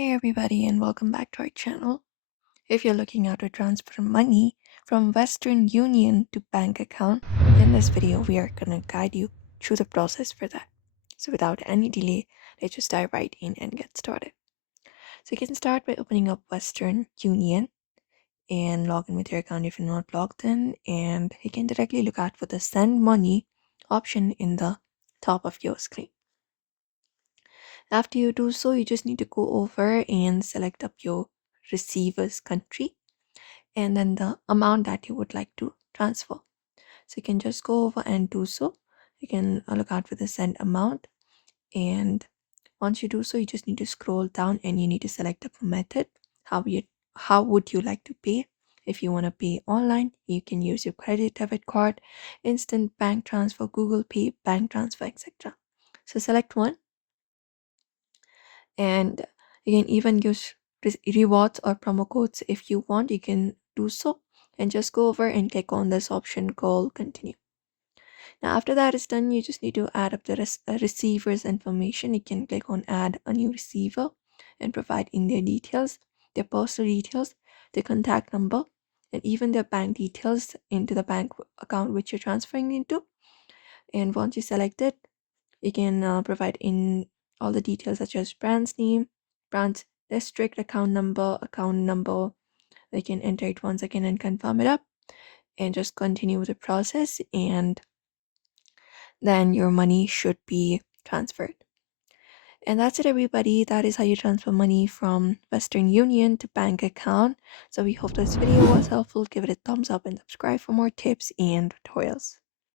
Hey everybody, and welcome back to our channel. If you're looking how to transfer money from Western Union to bank account, in this video we are gonna guide you through the process for that. So without any delay, let's just dive right in and get started. So you can start by opening up Western Union and log in with your account if you're not logged in, and you can directly look out for the send money option in the top of your screen. After you do so, you just need to go over and select up your receiver's country and then the amount that you would like to transfer. So you can just go over and do so. You can look out for the send amount, and once you do so, you just need to scroll down and you need to select up a method. How would you like to pay? If you want to pay online, you can use your credit debit card, instant bank transfer, Google Pay, bank transfer, etc. So select one, and you can even use rewards or promo codes if you want. You can do so and just go over and click on this option called continue. Now after that is done, you just need to add up the receiver's information. You can click on add a new receiver and provide in their details, their personal details, their contact number, and even their bank details into the bank account which you're transferring into. And once you select it, you can provide in all the details such as brand's name, branch district, account number, account number. You can enter it once again and confirm it up and just continue the process, and then your money should be transferred. And that's it, everybody. That is how you transfer money from Western Union to bank account. So we hope this video was helpful. Give it a thumbs up and subscribe for more tips and tutorials.